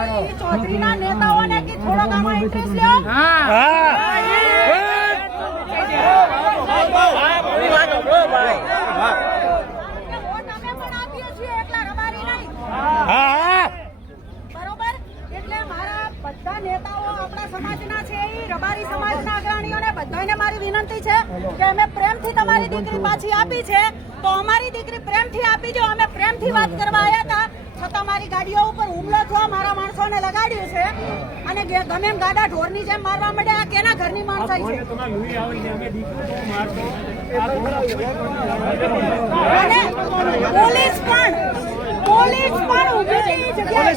ચૌધરીના નેતાઓને કે થોડોક આમાં ઇન્ટરેસ્ટ લ્યો. બધા નેતાઓ આપણા સમાજના છે, એ રબારી સમાજના અગ્રણીઓને બધાને મારી વિનંતી છે કે અમે પ્રેમથી તમારી દીકરી પાછી આપી છે, તો અમારી દીકરી પ્રેમથી આપી જો. અમે પ્રેમથી વાત કરવા આવ્યા હતા, છતાં મારી ગાડીઓ ઉપર હુમલો થયો, મારા માણસોને લગાડ્યું છે અને ગમે એમ ગાડા ઢોરની જેમ મારવા માંડ્યા. કેના ઘરની માણસાઈ છે? અને પોલીસ પણ ઊભી હતી જગ્યાએ.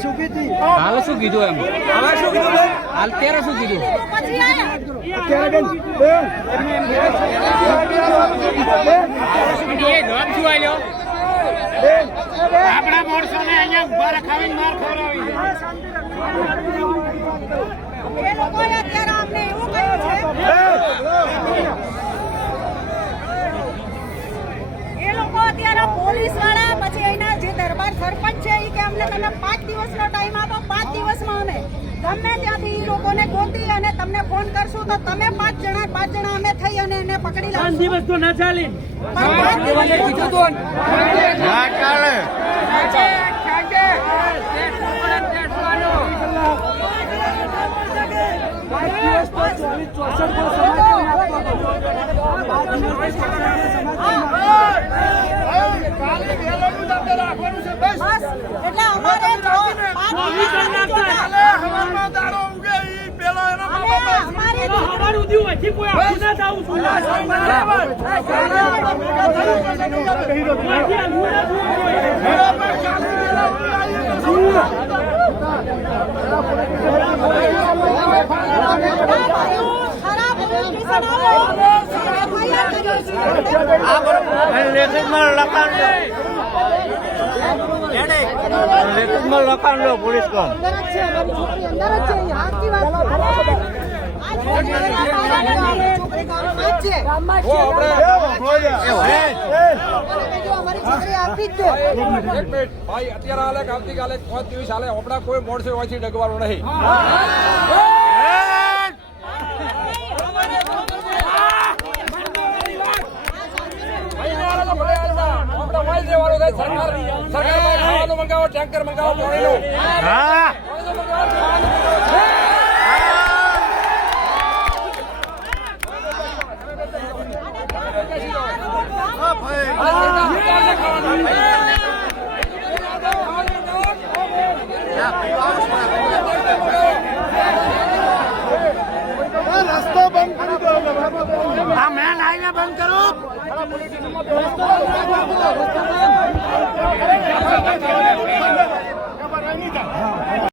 હાલ શું કીધું એમ? હવે શું કીધું? હાલ ત્યારે શું કીધું? પછી આયા આપણા માણસોને અહીંયા ઉભા રખાવીને માર ખવડાવી. એ લોકોએ અત્યારે અમને એવું કહ્યું છે, એ લોકો અત્યારે પોલીસ વાળા પછી એના જે દરબાર સરપંચ છે એ કે અમને તમે 5 દિવસનો ટાઈમ આપો, 5 દિવસમાં અમે ગમે ત્યાંથી એ લોકોને ગોતી અને તમને ફોન કરશું તો તમે 5 જણા અમે થઈ અને એને પકડી લાવશું. 5 દિવસ તો ના ચાલે. 5 દિવસ કીધું તો ના ચાલે. એટલે અમારે લખાણ લો પોલીસ કો ભાઈ અત્યારે હાલે આવતીકાલે 5 દિવસ હાલે આપડા કોઈ મોડસે વાંચી ડગવાનું નહીં. સરકાર મંગાવો, ટેન્કર મંગાવો, પાણીનું. રસ્તો બંધ કરી દો. આ મેન હાઈવે બંધ કરો.